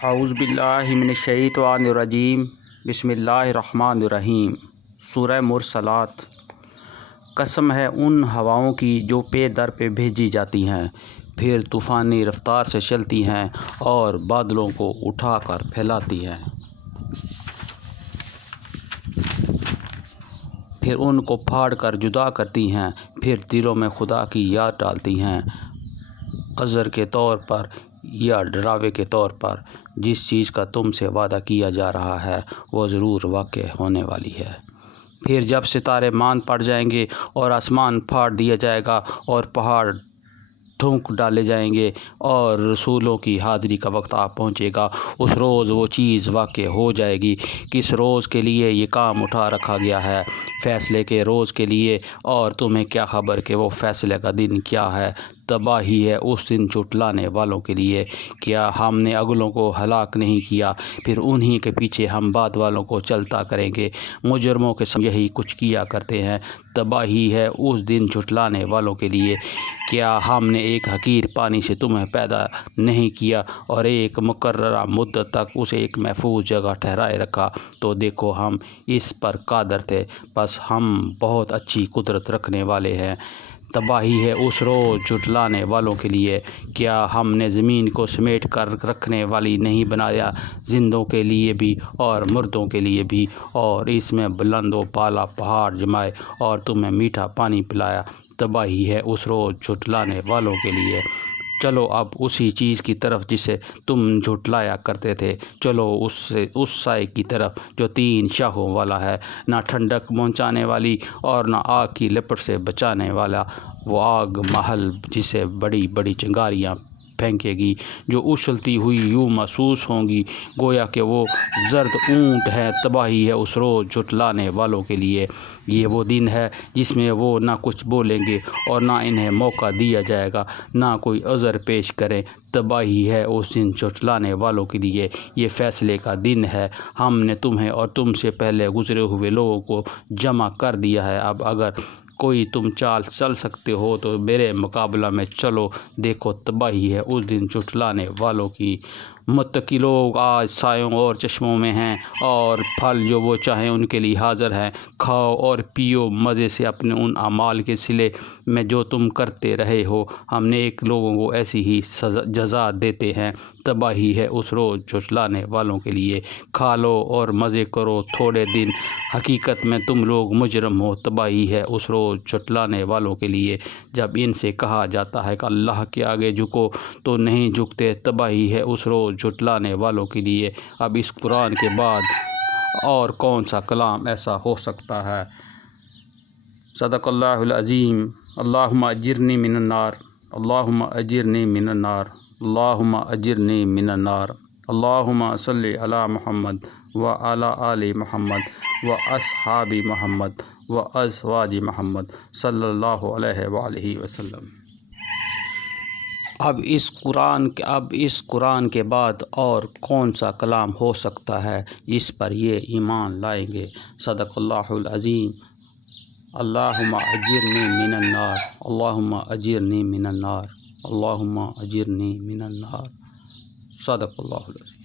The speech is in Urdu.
اعوذ باللہ من الشیطان الرجیم بسم اللہ الرحمن الرحیم۔ سورہ مرسلات۔ قسم ہے ان ہواؤں کی جو پے در پہ بھیجی جاتی ہیں، پھر طوفانی رفتار سے چلتی ہیں اور بادلوں کو اٹھا کر پھیلاتی ہیں، پھر ان کو پھاڑ کر جدا کرتی ہیں، پھر دلوں میں خدا کی یاد ڈالتی ہیں، عذر کے طور پر یا ڈراوے کے طور پر۔ جس چیز کا تم سے وعدہ کیا جا رہا ہے وہ ضرور واقع ہونے والی ہے۔ پھر جب ستارے ماند پڑ جائیں گے اور آسمان پھاڑ دیا جائے گا اور پہاڑ ٹھونک ڈالے جائیں گے اور رسولوں کی حاضری کا وقت آ پہنچے گا، اس روز وہ چیز واقع ہو جائے گی۔ کس روز کے لیے یہ کام اٹھا رکھا گیا ہے؟ فیصلے کے روز کے لیے، اور تمہیں کیا خبر کہ وہ فیصلے کا دن کیا ہے؟ تباہی ہے اس دن جھٹلانے والوں کے لیے۔ کیا ہم نے اگلوں کو ہلاک نہیں کیا، پھر انہی کے پیچھے ہم بعد والوں کو چلتا کریں گے۔ مجرموں کے ساتھ یہی کچھ کیا کرتے ہیں۔ تباہی ہے اس دن جھٹلانے والوں کے لیے۔ کیا ہم نے ایک حقیر پانی سے تمہیں پیدا نہیں کیا اور ایک مقررہ مدت تک اسے ایک محفوظ جگہ ٹھہرائے رکھا؟ تو دیکھو ہم اس پر قادر تھے، بس ہم بہت اچھی قدرت رکھنے والے ہیں۔ تباہی ہے اس روز جھٹلانے والوں کے لیے۔ کیا ہم نے زمین کو سمیٹ کر رکھنے والی نہیں بنایا، زندوں کے لیے بھی اور مردوں کے لیے بھی، اور اس میں بلند و بالا پہاڑ جمائے اور تمہیں میٹھا پانی پلایا؟ تباہی ہے اس روز جھٹلانے والوں کے لیے۔ چلو اب اسی چیز کی طرف جسے تم جھٹلایا کرتے تھے، چلو اس سائے کی طرف جو 3 شاخوں والا ہے، نہ ٹھنڈک پہنچانے والی اور نہ آگ کی لپٹ سے بچانے والا۔ وہ آگ محل جسے بڑی بڑی چنگاریاں پھینکے گی، جو اچھلتی ہوئی یوں محسوس ہوں گی گویا کہ وہ زرد اونٹ ہیں۔ تباہی ہے اس روز جھٹلانے والوں کے لیے۔ یہ وہ دن ہے جس میں وہ نہ کچھ بولیں گے اور نہ انہیں موقع دیا جائے گا، نہ کوئی عذر پیش کریں۔ تباہی ہے اس دن جھٹلانے والوں کے لیے۔ یہ فیصلے کا دن ہے۔ ہم نے تمہیں اور تم سے پہلے گزرے ہوئے لوگوں کو جمع کر دیا ہے۔ اب اگر کوئی تم چال چل سکتے ہو تو میرے مقابلہ میں چلو۔ دیکھو تباہی ہے اس دن جھٹلانے والوں کی۔ متقی لوگ آج سایوں اور چشموں میں ہیں، اور پھل جو وہ چاہیں ان کے لیے حاضر ہیں۔ کھاؤ اور پیو مزے سے اپنے ان اعمال کے صلے میں جو تم کرتے رہے ہو۔ ہم نیک لوگوں کو ایسی ہی جزا دیتے ہیں۔ تباہی ہے اس روز جھٹلانے والوں کے لیے۔ کھا لو اور مزے کرو تھوڑے دن، حقیقت میں تم لوگ مجرم ہو۔ تباہی ہے اس روز جھٹلانے والوں کے لیے۔ جب ان سے کہا جاتا ہے کہ اللہ کے آگے جھکو تو نہیں جھکتے۔ تباہی ہے اس روز جھٹلانے والوں کے لیے۔ اب اس قرآن کے بعد اور کون سا کلام ایسا ہو سکتا ہے؟ صدق اللہ العظیم۔ اللہم اجرنی من النار، اللہم اجرنی من النار، اللہم اجرنی من النار۔ اللہم صلی علی محمد وعلی آل محمد واصحاب محمد وازواج محمد صلی اللہ علیہ وآلہ وسلم۔ اب اس قرآن کے بعد اور کون سا کلام ہو سکتا ہے جس پر یہ ایمان لائیں گے؟ صدق اللہ العظیم۔ اللہم اجرنی من النار، اللہم اجرنی من النار، اللہم اجرنی من النار۔ صدق اللہ العظیم۔